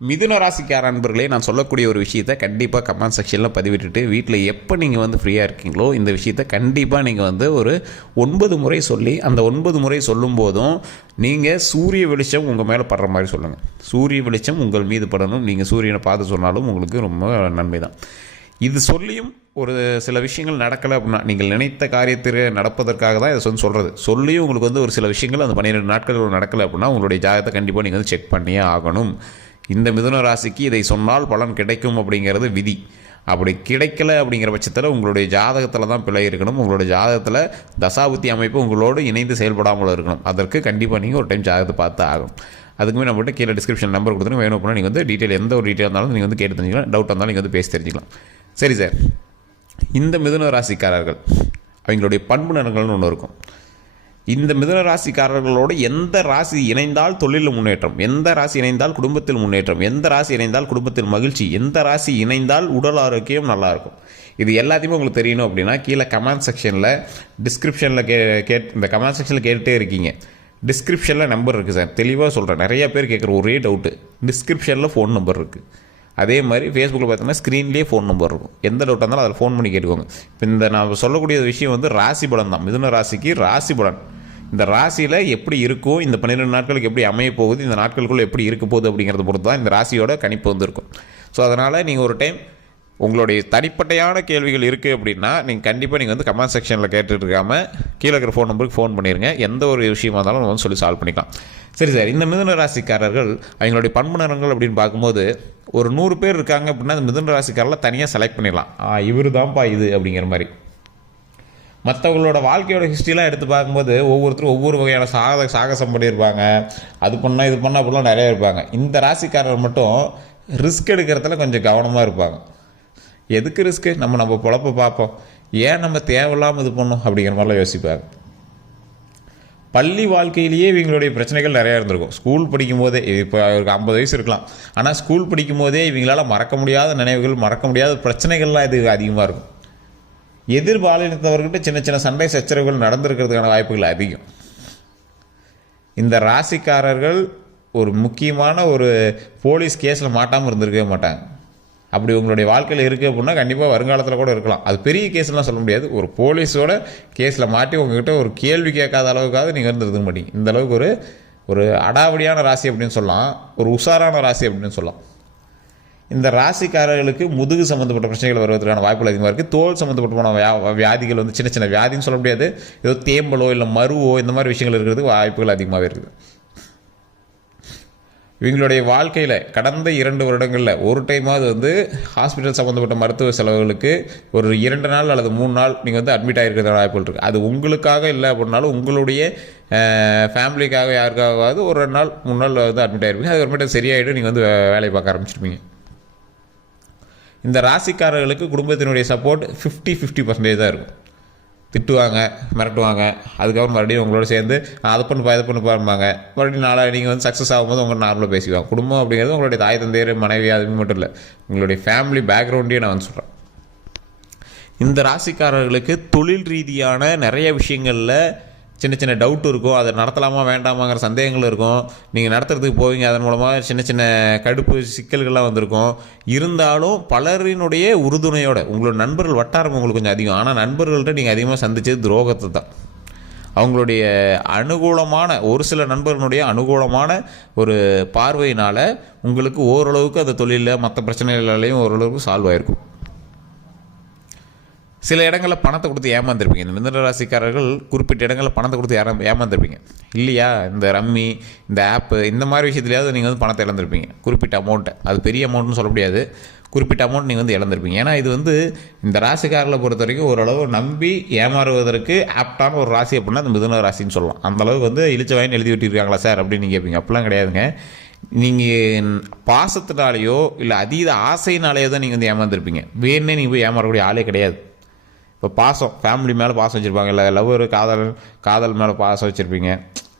மிதுன ராசிக்கார அன்பர்களே, நான் சொல்லக்கூடிய ஒரு விஷயத்தை கண்டிப்பாக கமெண்ட் செக்ஷனில் பதிவிட்டுட்டு வீட்டில் எப்போ நீங்கள் வந்து ஃப்ரீயாக இருக்கீங்களோ இந்த விஷயத்தை கண்டிப்பாக நீங்கள் வந்து ஒரு 9 முறை சொல்லி, அந்த 9 முறை சொல்லும்போதும் நீங்கள் சூரிய வெளிச்சம் உங்கள் மேலே படுற மாதிரி சொல்லுங்கள். சூரிய வெளிச்சம் உங்கள் மீது படணும். நீங்கள் சூரியனை பார்த்து சொன்னாலும் உங்களுக்கு ரொம்ப நன்மை தான். இது சொல்லியும் ஒரு சில விஷயங்கள் நடக்கலை அப்படின்னா, நீங்கள் நினைத்த காரியத்திற்கு நடப்பதற்காக தான் இதை சொல்கிறது. சொல்லியும் உங்களுக்கு வந்து ஒரு சில விஷயங்கள் அந்த 12 நாட்கள் நடக்கலை அப்படின்னா உங்களுடைய ஜாதகத்தை கண்டிப்பாக நீங்கள் வந்து செக் பண்ணியே ஆகணும். இந்த மிதுன ராசிக்கு இதை சொன்னால் பலன் கிடைக்கும் அப்படிங்கிறது விதி. அப்படி கிடைக்கல அப்படிங்கிற பட்சத்தில் உங்களுடைய ஜாதகத்தில் தான் பிழை இருக்கணும். உங்களுடைய ஜாதகத்தில் தசாபுத்தி அமைப்பு உங்களோடு இணைந்து செயல்படாமல் இருக்கணும். அதற்கு கண்டிப்பாக நீங்கள் ஒரு டைம் ஜாதகத்தை பார்த்து ஆகும். அதுக்குமே நம்மகிட்ட கீழே டிஸ்கிரிப்ஷன் நம்பர் கொடுத்துருங்க. வேணும் அப்படின்னா நீங்கள் வந்து டீட்டெயில் எந்த ஒரு டீட்டெயில் இருந்தாலும் நீங்கள் வந்து கேட்டு தெரிஞ்சுக்கலாம். டவுட் இருந்தாலும் நீங்கள் வந்து பேசி தெரிஞ்சுக்கலாம். சரி சார், இந்த மிதுன ராசிக்காரர்கள் அவங்களுடைய பண்பு நலங்கள்னு ஒன்று இருக்கும். இந்த மிதுன ராசிக்காரர்களோடு எந்த ராசி இணைந்தால் தொழிலில் முன்னேற்றம், எந்த ராசி இணைந்தால் குடும்பத்தில் முன்னேற்றம், எந்த ராசி இணைந்தால் குடும்பத்தில் மகிழ்ச்சி, எந்த ராசி இணைந்தால் உடல் ஆரோக்கியம் நல்லாயிருக்கும், இது எல்லாத்தையுமே உங்களுக்கு தெரியணும் அப்படின்னா கீழே கமெண்ட் செக்ஷனில் டிஸ்கிரிப்ஷனில் இந்த கமெண்ட் செக்ஷனில் கேட்டுகிட்டே இருக்கீங்க. டிஸ்கிரிப்ஷனில் நம்பர் இருக்குது சார். தெளிவாக சொல்கிறேன். நிறைய பேர் கேட்குற ஒரே டவுட்டு, டிஸ்கிரிப்ஷனில் ஃபோன் நம்பர் இருக்குது. அதே மாதிரி ஃபேஸ்புக்கில் பார்த்தீங்கன்னா ஸ்க்ரீன்லேயே ஃபோன் நம்பர் இருக்கும். எந்த டவுட்டாக இருந்தாலும் அதில் ஃபோன் பண்ணி கேட்டுக்கோங்க. இப்போ இந்த நான் சொல்லக்கூடிய விஷயம் வந்து ராசி பலன் தான். மிதுன ராசிக்கு ராசி பலன். இந்த ராசியில் எப்படி இருக்கும், இந்த 12 நாட்களுக்கு எப்படி அமைய போகுது, இந்த நாட்களுக்குள்ளே எப்படி இருக்க போகுது அப்படிங்கிறத பொறுத்து தான் இந்த ராசியோட கணிப்பு வந்து இருக்கும். ஸோ அதனால் நீங்கள் ஒரு டைம் உங்களுடைய தனிப்பட்டையான கேள்விகள் இருக்குது அப்படின்னா நீங்கள் கண்டிப்பாக நீங்கள் வந்து கமெண்ட் செக்ஷனில் கேட்டுட்டு இருக்காமல் கீழே இருக்கிற ஃபோன் நம்பருக்கு ஃபோன் பண்ணிடுங்க. எந்த ஒரு விஷயமா இருந்தாலும் நம்ம வந்து சொல்லி சால்வ் பண்ணிக்கலாம். சரி சார், இந்த மிதுன ராசிக்காரர்கள் அவங்களுடைய பண்பு நலங்கள் அப்படின்னு பார்க்கும்போது ஒரு 100 பேர் இருக்காங்க அப்படின்னா அந்த மிதுன ராசிக்காரர்களை தனியாக செலக்ட் பண்ணிடலாம். இவர் தான்ப்பா இது அப்படிங்கிற மாதிரி. மற்றவங்களோட வாழ்க்கையோட ஹிஸ்ட்ரிலாம் எடுத்து பார்க்கும்போது ஒவ்வொருத்தரும் ஒவ்வொரு வகையான சாகசம் பண்ணியிருப்பாங்க. அது பண்ணால் இது பண்ணால் அப்படிலாம் நிறையா இருப்பாங்க. இந்த ராசிக்காரர் மட்டும் ரிஸ்க் எடுக்கிறதுல கொஞ்சம் கவனமாக இருப்பாங்க. எதுக்கு ரிஸ்க்கு, நம்ம பொழப்ப பார்ப்போம், ஏன் நம்ம தேவையில்லாமல் இது பண்ணோம் அப்படிங்கிற மாதிரிலாம் யோசிப்பாங்க. பள்ளி வாழ்க்கையிலேயே இவங்களுடைய பிரச்சனைகள் நிறையா இருந்திருக்கும். ஸ்கூல் படிக்கும் போதே, இப்போ அவருக்கு 50 வயசு இருக்கலாம், ஆனால் ஸ்கூல் படிக்கும் போதே இவங்களால் மறக்க முடியாத நினைவுகள், மறக்க முடியாத பிரச்சனைகள்லாம் இது அதிகமாக இருக்கும். எதிர்பாலினத்தவர்கிட்ட சின்ன சின்ன சண்டை சச்சரவுகள் நடந்திருக்கிறதுக்கான வாய்ப்புகள் அதிகம். இந்த ராசிக்காரர்கள் ஒரு முக்கியமான ஒரு போலீஸ் கேஸில் மாட்டாமல் இருந்திருக்கவே மாட்டாங்க. அப்படி உங்களுடைய வாழ்க்கையில் இருக்குது அப்படின்னா கண்டிப்பாக வருங்காலத்தில் கூட இருக்கலாம். அது பெரிய கேஸ்லாம் சொல்ல முடியாது. ஒரு போலீஸோட கேஸில் மாட்டி உங்ககிட்ட ஒரு கேள்வி கேட்காத அளவுக்காவது நீங்கள் இருந்துருக்க மாட்டீங்க. இந்த அளவுக்கு ஒரு அடாவடியான ராசி அப்படின்னு சொல்லலாம், ஒரு உஷாரான ராசி அப்படின்னு சொல்லலாம். இந்த ராசிக்காரர்களுக்கு முதுகு சம்மந்தப்பட்ட பிரச்சனைகள் வருவதற்கான வாய்ப்புகள் அதிகமாக இருக்குது. தோல் சம்மந்தப்பட்ட போன வியாதிகள் வந்து சின்ன சின்ன வியாதின்னு சொல்ல முடியாது, ஏதோ தேம்பலோ இல்லை மருவோ இந்த மாதிரி விஷயங்கள் இருக்கிறதுக்கு வாய்ப்புகள் அதிகமாகவே இருக்குது. இவங்களுடைய வாழ்க்கையில் கடந்த 2 வருடங்களில் ஒரு டைமாவது வந்து ஹாஸ்பிட்டல் சம்மந்தப்பட்ட மருத்துவ செலவுகளுக்கு ஒரு 2 நாள் அல்லது 3 நாள் நீங்கள் வந்து அட்மிட் ஆகிருக்கிறதான வாய்ப்புகள் இருக்குது. அது உங்களுக்காக இல்லை அப்படின்னாலும் உங்களுடைய ஃபேமிலிக்காக யாருக்காவது ஒரு 2 நாள் 3 நாள் வந்து அட்மிட் ஆகிருப்பீங்க. அது அப்புறமேட்டு சரியாயிடும், நீங்கள் வந்து வேலையை பார்க்க ஆரம்பிச்சிருப்பீங்க. இந்த ராசிக்காரர்களுக்கு குடும்பத்தினுடைய சப்போர்ட் 50-50% தான் இருக்கும். திட்டுவாங்க, மிரட்டுவாங்க, அதுக்கப்புறம் மறுபடியும் உங்களோட சேர்ந்து அதை பண்ணுப்பாருப்பாங்க. மறுபடியும் நாளாக நீங்கள் வந்து சக்ஸஸ் ஆகும்போது உங்களை நார்மலாக பேசிக்குவாங்க. குடும்பம் அப்படிங்கிறது உங்களுடைய தாய் தந்தையர் மனைவி அது மட்டும் இல்லை, உங்களுடைய ஃபேமிலி பேக்ரவுண்டையும் நான் வந்து சொல்கிறேன். இந்த ராசிக்காரர்களுக்கு தொழில் ரீதியான நிறைய விஷயங்களில் சின்ன சின்ன டவுட் இருக்கும். அதை நடத்தலாமா வேண்டாமாங்கிற சந்தேகங்கள் இருக்கும். நீங்கள் நடத்துறதுக்கு போவீங்க, அதன் மூலமாக சின்ன சின்ன கடுப்பு சிக்கல்கள்லாம் வந்திருக்கும். இருந்தாலும் பலரினுடைய உறுதுணையோட உங்களோட நண்பர்கள் வட்டாரம் உங்களுக்கு கொஞ்சம் அதிகம். ஆனால் நண்பர்கள்ட்ட நீங்கள் அதிகமாக சந்தித்தது துரோகத்தை தான். அவங்களுடைய அனுகூலமான ஒரு சில நண்பர்களுடைய அனுகூலமான ஒரு பார்வையினால் உங்களுக்கு ஓரளவுக்கு அந்த தொழிலில் மற்ற பிரச்சனைகளாலேயும் ஓரளவுக்கு சால்வ் ஆகிருக்கும். சில இடங்களில் பணத்தை கொடுத்து ஏமாந்துருப்பீங்க. இந்த மிதுன ராசிக்காரர்கள் குறிப்பிட்ட இடங்களில் பணத்தை கொடுத்து ஏமாந்துருப்பீங்க இல்லையா? இந்த ரம்மி, இந்த ஆப்பு, இந்த மாதிரி விஷயத்துலையாவது நீங்கள் வந்து பணத்தை இழந்திருப்பீங்க. குறிப்பிட்ட அமௌண்ட்டை, அது பெரிய அமௌண்ட்னு சொல்ல முடியாது, குறிப்பிட்ட அமௌண்ட் நீங்கள் வந்து இழந்திருப்பீங்க. ஏன்னா இது வந்து இந்த ராசிக்காரர்களை பொறுத்த வரைக்கும் ஓரளவு நம்பி ஏமாறுவதற்கு ஆப்டான ஒரு ராசி அப்படின்னா அந்த மிதுன ராசின்னு சொல்லலாம். அந்தளவுக்கு வந்து இழிச்ச வாயின்னு எழுதி விட்டுருக்காங்களா சார் அப்படின்னு நீங்கள் கேட்பீங்க. அப்படிலாம் கிடையாதுங்க. நீங்கள் பாசத்தினாலேயோ இல்லை அதீத ஆசையினாலேயோ தான் நீங்கள் வந்து ஏமாந்துருப்பீங்க. வேணுன்னே நீங்கள் போய் ஏமாறக்கூடிய ஆளே கிடையாது. இப்போ பாசம், ஃபேமிலி மேலே பாசம் வச்சுருப்பாங்க, இல்லை காதல் மேலே பாசம் வச்சுருப்பீங்க,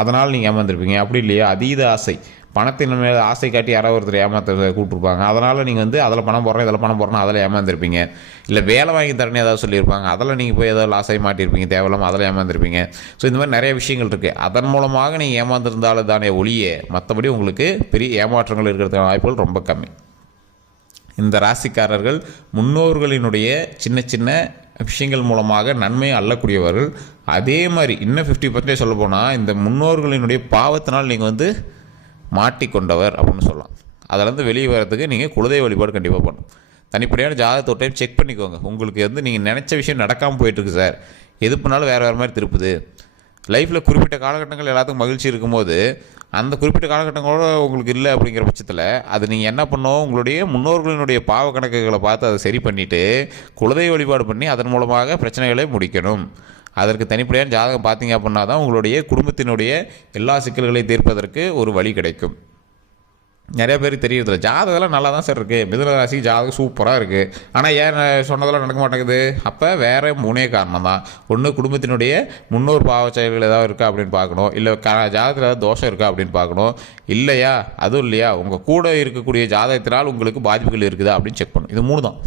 அதனால் நீங்கள் ஏமாந்துருப்பீங்க. அப்படி இல்லையா? அதீத ஆசை, பணத்தின் மேலே ஆசை காட்டி யாராவது ஒருத்தர் ஏமாத்த கூப்பிட்ருப்பாங்க. அதனால் நீங்கள் வந்து அதில் பணம் போடுறேன் இதில் பணம் போடுறேன் அதில் ஏமாந்துருப்பீங்க. இல்லை வேலை வாங்கி தரேன்னு ஏதாவது சொல்லியிருப்பாங்க, அதில் நீங்கள் போய் ஏதாவது லாஸ் ஆகி மாட்டியிருப்பீங்க, தேவையில்லாமல் அதில் ஏமாந்துருப்பீங்க. ஸோ இந்த மாதிரி நிறைய விஷயங்கள் இருக்குது. அதன் மூலமாக நீங்கள் ஏமாந்துருந்தாலும் தானே ஒழிய மற்றபடி உங்களுக்கு பெரிய ஏமாற்றங்கள் இருக்கிறதுக்கான வாய்ப்புகள் ரொம்ப கம்மி. இந்த ராசிக்காரர்கள் முன்னோர்களினுடைய சின்ன சின்ன விஷயங்கள் மூலமாக நன்மையை அள்ளக்கூடியவர்கள். அதே மாதிரி இன்னும் 50% சொல்ல போனால் இந்த முன்னோர்களினுடைய பாவத்தினால் நீங்கள் வந்து மாட்டிக்கொண்டவர் அப்படின்னு சொல்லலாம். அதிலேருந்து வெளியே வரதுக்கு நீங்கள் குலதெய்வ வழிபாடு கண்டிப்பாக பண்ணணும். தனிப்படையான ஜாதகத்தை ஒரு டைம் செக் பண்ணிக்கோங்க. உங்களுக்கு வந்து நீங்கள் நினச்ச விஷயம் நடக்காமல் போயிட்டுருக்கு சார், எது பண்ணாலும் வேறு மாதிரி திருப்புது. லைஃப்பில் குறிப்பிட்ட காலகட்டங்கள் எல்லாத்துக்கும் மகிழ்ச்சி இருக்கும்போது அந்த குறிப்பிட்ட காலகட்டங்களோட உங்களுக்கு இல்லை அப்படிங்கிற பட்சத்தில் அது நீங்கள் என்ன பண்ணோம், உங்களுடைய முன்னோர்களினுடைய பாவ கணக்குகளை பார்த்து அதை சரி பண்ணிவிட்டு குலதெய்வ வழிபாடு பண்ணி அதன் மூலமாக பிரச்சனைகளை முடிக்கணும். அதற்கு தனிப்படையான ஜாதகம் பார்த்தீங்க அப்படின்னா தான் உங்களுடைய குடும்பத்தினுடைய எல்லா சிக்கல்களையும் தீர்ப்பதற்கு ஒரு வழி கிடைக்கும். நிறைய பேருக்கு தெரியறதில்ல, ஜாதகம்லாம் நல்லா தான் சார் இருக்குது, மிதுன ராசி ஜாதகம் சூப்பராக இருக்குது, ஆனால் ஏன் சொன்னதெல்லாம் நடக்க மாட்டேங்குது? அப்போ வேறு 3 காரணம் தான். ஒன்று குடும்பத்தினுடைய முன்னோர் பாவ செயல்கள் ஏதாவது இருக்கா அப்படின்னு பார்க்கணும், இல்லை ஜாதகத்தில் ஏதாவது தோஷம் இருக்கா அப்படின்னு பார்க்கணும், இல்லையா அதுவும் இல்லையா உங்கள் கூட இருக்கக்கூடிய ஜாதகத்தினால் உங்களுக்கு பாதிப்புகள் இருக்குதா அப்படின்னு செக் பண்ணணும். இது 3 தான்.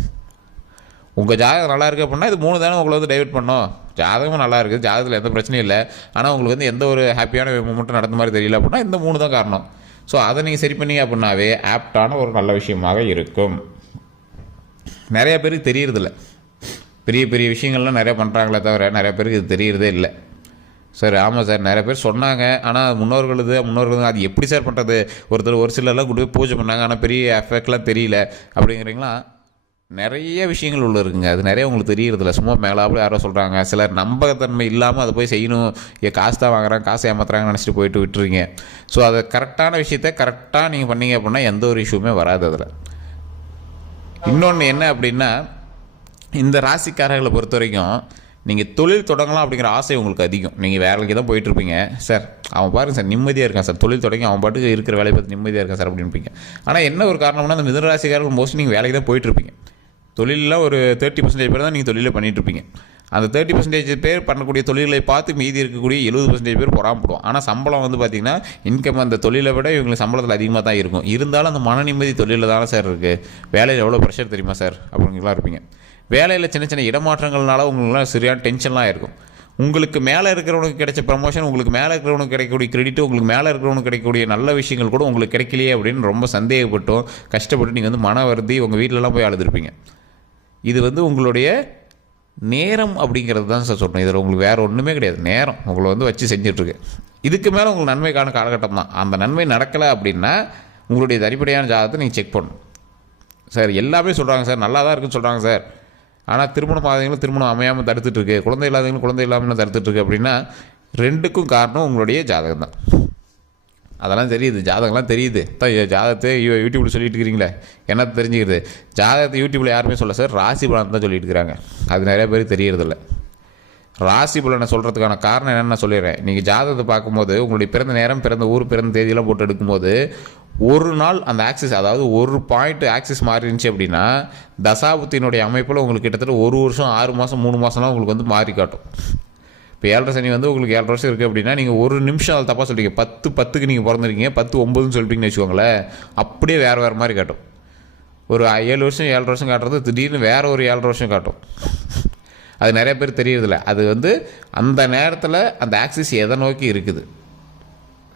உங்கள் ஜாதகம் நல்லா இருக்குது அப்படின்னா இது 3 தானே உங்களை வந்து டைவர்ட் பண்ணோம். ஜாதகமும் நல்லா இருக்குது, ஜாதகத்தில் எந்த பிரச்சனையும் இல்லை, ஆனால் உங்களுக்கு வந்து எந்த ஒரு ஹாப்பியான மூமெண்ட்டும் நடந்த மாதிரி தெரியல அப்படின்னா இந்த 3 தான் காரணம். ஸோ அதை நீங்கள் சரி பண்ணீங்க அப்படின்னாவே ஆப்டான ஒரு நல்ல விஷயமாக இருக்கும். நிறைய பேருக்கு தெரியறதில்ல, பெரிய பெரிய விஷயங்கள்லாம் நிறையா பண்ணுறாங்களே தவிர நிறைய பேருக்கு இது தெரியறதே இல்லை. சார் ஆமாம் சார் நிறைய பேர் சொன்னாங்க, ஆனால் முன்னோர்களுது அது எப்படி சார் பண்ணுறது? ஒரு சிலர்லாம் கொண்டு போய் பூஜை பண்ணாங்க, ஆனால் பெரிய எஃபெக்ட்லாம் தெரியல அப்படிங்கிறீங்களா? நிறைய விஷயங்கள் உள்ள இருக்குங்க, அது நிறைய உங்களுக்கு தெரியறதில்ல. சும்மா மேலாப்புல யாரோ சொல்கிறாங்க, சிலர் நம்பகத்தன்மை இல்லாமல் அதை போய் செய்யணும், காசு தான் வாங்குறாங்க காசு ஏமாத்துறாங்கன்னு நினச்சிட்டு போயிட்டு விட்டுருங்க. ஸோ அதை கரெக்டான விஷயத்த கரெக்டாக நீங்கள் பண்ணீங்க அப்படின்னா எந்த ஒரு இஷ்யூமே வராது அதில். இன்னொன்று என்ன அப்படின்னா, இந்த ராசிக்காரர்களை பொறுத்த வரைக்கும் நீங்கள் தொழில் தொடங்கலாம் அப்படிங்கிற ஆசை உங்களுக்கு அதிகம். நீங்கள் வேலைக்கு தான் போயிட்டுருப்பீங்க, சார் அவன் பாருங்கள் சார் நிம்மதியாக இருக்கான் சார், தொழில் தொடங்கி அவன் பாட்டுக்கு இருக்கிற வேலையை பார்த்து நிம்மதியாக இருக்கான் சார் அப்படின்ப்பீங்க. ஆனால் என்ன ஒரு காரணம்னா அந்த மிதுன ராசிக்காரர்கள் மோஸ்ட்லி நீங்கள் வேலைக்கு தான் போயிட்டுருப்பீங்க. தொழிலில் ஒரு 30% பேர் தான் நீங்கள் தொழிலில் பண்ணிகிட்ருப்பீங்க. அந்த 30% பேர் பண்ணக்கூடிய தொழிலை பார்த்து மீதி இருக்கக்கூடிய 70% பேர் பொறாமப்படுவோம். ஆனால் சம்பளம் வந்து பார்த்திங்கன்னா இன்கம் அந்த தொழிலை விட இவங்களுக்கு சம்பளத்தில் அதிகமாக தான் இருக்கும். இருந்தாலும் அந்த மன நிம்மதி தொழிலில் தானே சார் இருக்குது. வேலையில் எவ்வளோ ப்ரெஷர் தெரியுமா சார் அப்படிங்கலாம் இருப்பீங்க. வேலையில் சின்ன சின்ன இடமாற்றங்கள்னால உங்களுக்குலாம் சரியான டென்ஷன்லாம் இருக்கும். உங்களுக்கு மேலே இருக்கிறவனுக்கு கிடைச்ச ப்ரமோஷன், உங்களுக்கு மேலே இருக்கிறவனுக்கு கிடைக்கக்கூடிய கிரெடிட்டு, உங்களுக்கு மேலே இருக்கிறவனுக்கு கிடைக்கக்கூடிய நல்ல விஷயங்கள் கூட உங்களுக்கு கிடைக்கலையே அப்படின்னு ரொம்ப சந்தேகப்பட்டும் கஷ்டப்பட்டு நீங்கள் வந்து மன வருந்தி உங்கள் வீட்டிலலாம் போய் அழுதுருப்பீங்க. இது வந்து உங்களுடைய நேரம் அப்படிங்கிறது தான் சார் சொல்லணும். இதில் உங்களுக்கு வேறு ஒன்றுமே கிடையாது, நேரம் உங்களை வந்து வச்சு செஞ்சிட்ருக்கு. இதுக்கு மேலே உங்களுக்கு நன்மைக்கான காலகட்டம் தான். அந்த நன்மை நடக்கலை அப்படின்னா உங்களுடைய அடிப்படையான ஜாதகத்தை நீங்கள் செக் பண்ணணும். சார் எல்லாமே சொல்கிறாங்க சார் நல்லா தான் இருக்குன்னு சொல்கிறாங்க சார், ஆனால் திருமணம் ஆகாதவங்களும் திருமணம் அமையாமல் தடுத்துட்ருக்கு, குழந்தை இல்லாதவங்களும் குழந்தை இல்லாமல் தடுத்துட்ருக்கு அப்படின்னா 2க்கும் காரணம் உங்களுடைய ஜாதகம் தான். அதெல்லாம் தெரியுது, ஜாதகம்லாம் தெரியுது. ஜாதகத்தை யூடியூப்பில் சொல்லிட்டு இருக்கிறீங்களே, என்ன தெரிஞ்சுக்கிறது? ஜாதகத்தை யூடியூப்பில் யாருமே சொல்ல சார், ராசி பலன் தான் சொல்லிட்டு இருக்கிறாங்க. அது நிறைய பேருக்கு தெரியறதில்ல. ராசி பலனை சொல்கிறதுக்கான காரணம் என்னென்னு நான் சொல்லிடுறேன். நீங்கள் ஜாதகத்தை பார்க்கும்போது உங்களுடைய பிறந்த நேரம், பிறந்த ஊர், பிறந்த தேதியெல்லாம் போட்டு எடுக்கும்போது ஒரு நாள் அந்த ஆக்சிஸ், அதாவது ஒரு பாயிண்ட் ஆக்சிஸ் மாறி இருந்துச்சு அப்படின்னா தசாபுத்தினுடைய அமைப்பில் உங்களுக்கு கிட்டத்தட்ட 1 வருஷம் 6 மாதம் 3 மாதம்லாம் உங்களுக்கு வந்து மாறி காட்டும். இப்போ 7.5 சனி வந்து உங்களுக்கு 7 வருஷம் இருக்குது அப்படின்னா நீங்கள் ஒரு நிமிஷம் அதை தப்பாக சொல்லிங்க, 10:10க்கு நீங்கள் பிறந்திருக்கீங்க, 10:09ன்னு சொல்லிட்டீங்கன்னு வச்சுக்கோங்களேன், அப்படியே வேறு மாதிரி காட்டும். ஒரு 7 வருஷம் 7 வருஷம் காட்டுறது திடீர்னு வேறு ஒரு 7 வருஷம் காட்டும். அது நிறைய பேர் தெரியறதில்ல. அது வந்து அந்த நேரத்தில் அந்த ஆக்சிஸ் எதை நோக்கி இருக்குது,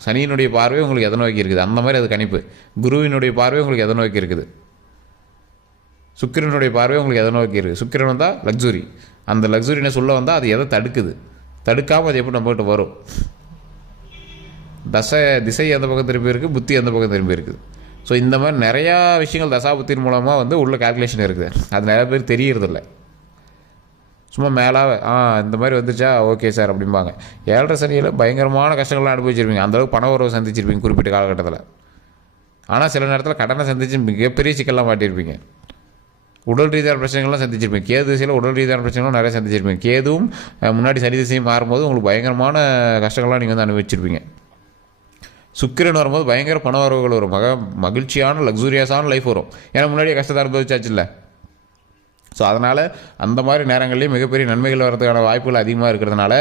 சனியினுடைய பார்வை உங்களுக்கு எதை நோக்கி இருக்குது, அந்த மாதிரி அது கணிப்பு. குருவினுடைய பார்வை உங்களுக்கு எதை நோக்கி இருக்குது, சுக்கிரனுடைய பார்வை உங்களுக்கு எதை நோக்கி இருக்குது. சுக்கிரன் வந்தால் லக்ஸுரி, அந்த லக்ஸுரினஸ் சொல்ல வந்தால் அது எதை தடுக்குது, தடுக்காமல் அது எப்படி நம்மகிட்ட வரும். திசை எந்த பக்கம் திரும்பி இருக்குது, புத்தி எந்த பக்கம் திரும்பி இருக்குது. ஸோ இந்த மாதிரி நிறையா விஷயங்கள் தசாபுத்தின் மூலமாக வந்து உள்ள கால்குலேஷன் இருக்குது. அது நிறைய பேர் தெரியறதில்ல. சும்மா மேலே இந்த மாதிரி வந்துச்சா ஓகே சார் அப்படிம்பாங்க. 7.5 சனியில் பயங்கரமான கஷ்டங்கள்லாம் அனுபவிச்சிருப்பீங்க, அந்தளவுக்கு பண உறவு சந்திச்சிருப்பீங்க குறிப்பிட்ட காலகட்டத்தில். ஆனால் சில நேரத்தில் கடனை சந்திச்சு மிகப்பெரிய சிக்கல்லாம் மாட்டியிருப்பீங்க. உடல் ரீதியான பிரச்சனைகள்லாம் சந்திச்சிருப்பீங்க. கேது திசையில் உடல் ரீதியான பிரச்சனைகளும் நிறைய சந்திச்சிருப்பீங்க. கேதுவும் முன்னாடி சனி திசையும் மாறும்போது உங்களுக்கு பயங்கரமான கஷ்டங்கள்லாம் நீங்கள் வந்து அனுபவிச்சிருப்பீங்க. சுக்கிரன் வரும்போது பயங்கர பண வரவுகள் வரும், மகிழ்ச்சியான லக்ஸூரியஸான லைஃப் வரும். ஏன்னா முன்னாடியே கஷ்டத்தை அனுபவிச்சாச்சு இல்லை. ஸோ அதனால் அந்த மாதிரி நேரங்கள்லேயும் மிகப்பெரிய நன்மைகள் வர்றதுக்கான வாய்ப்புகள் அதிகமாக இருக்கிறதுனால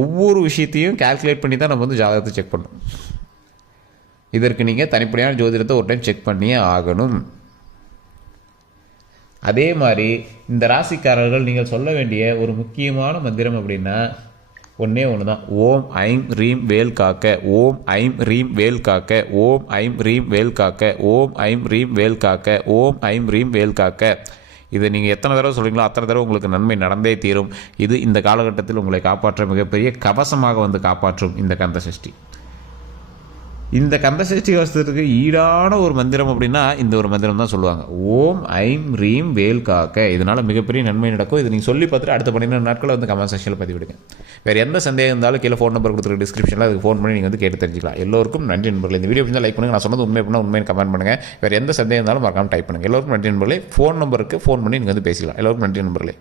ஒவ்வொரு விஷயத்தையும் கால்குலேட் பண்ணி தான் நம்ம வந்து ஜாதகத்தை செக் பண்ணணும். இதற்கு நீங்கள் தனிப்படையான ஜோதிடத்தை ஒரு டைம் செக் பண்ணியே ஆகணும். அதே மாதிரி இந்த ராசிக்காரர்கள் நீங்கள் சொல்ல வேண்டிய ஒரு முக்கியமான மந்திரம் அப்படின்னா ஒன்றே ஒன்று தான். ஓம் ஐம் ரீம் வேல் காக்க, ஓம் ஐம் ரீம் வேல் காக்க, ஓம் ஐம் ரீம் வேல் காக்க, ஓம் ஐம் ரீம் வேல் காக்க, ஓம் ஐம் ரீம் வேல் காக்க. இதை நீங்கள் எத்தனை தடவை சொல்கிறீங்களோ அத்தனை தடவை உங்களுக்கு நன்மை நடந்தே தீரும். இது இந்த காலகட்டத்தில் உங்களை காப்பாற்ற மிகப்பெரிய கவசமாக வந்து காப்பாற்றும் இந்த கந்த சஷ்டி. இந்த கந்த சஷ்டி கவசத்துக்கு ஈடான ஒரு மந்திரம் அப்படின்னா இந்த ஒரு மந்திரம் தான் சொல்லுவாங்க. ஓம் ஐம் ரீம் வேல் காக்க. இதனால் மிகப்பெரிய நன்மை நடக்கும். இது நீங்கள் சொல்லி பார்த்துட்டு அடுத்த 12 நாட்களில் வந்து கமெண்ட் செக்ஷனில் பதிவிடுங்க. வேறு எந்த சந்தேகம் இருந்தாலும் கீழே ஃபோன் நம்பர் கொடுத்துருக்க டிஸ்கிரிப்ஷனில் அதுக்கு ஃபோன் பண்ணி நீங்கள் வந்து கேட்டு தெரிஞ்சிக்கலாம். எல்லோருக்கும் நன்றி நண்பர்களே. இந்த வீடியோ பிடிச்சா லைக் பண்ணுங்கள். நான் சொன்னது உண்மை அப்படின்னா உண்மையை கமெண்ட் பண்ணுங்கள். வேறு எந்த சந்தேகம் இருந்தாலும் மறக்காமல் டைப் பண்ணுங்கள். எல்லோருக்கும் நன்றி நண்பர்களே. ஃபோன் நம்பருக்கு ஃபோன் பண்ணி நீங்கள் வந்து பேசிக்கலாம். எல்லோருக்கும் நன்றி நண்பர்களே.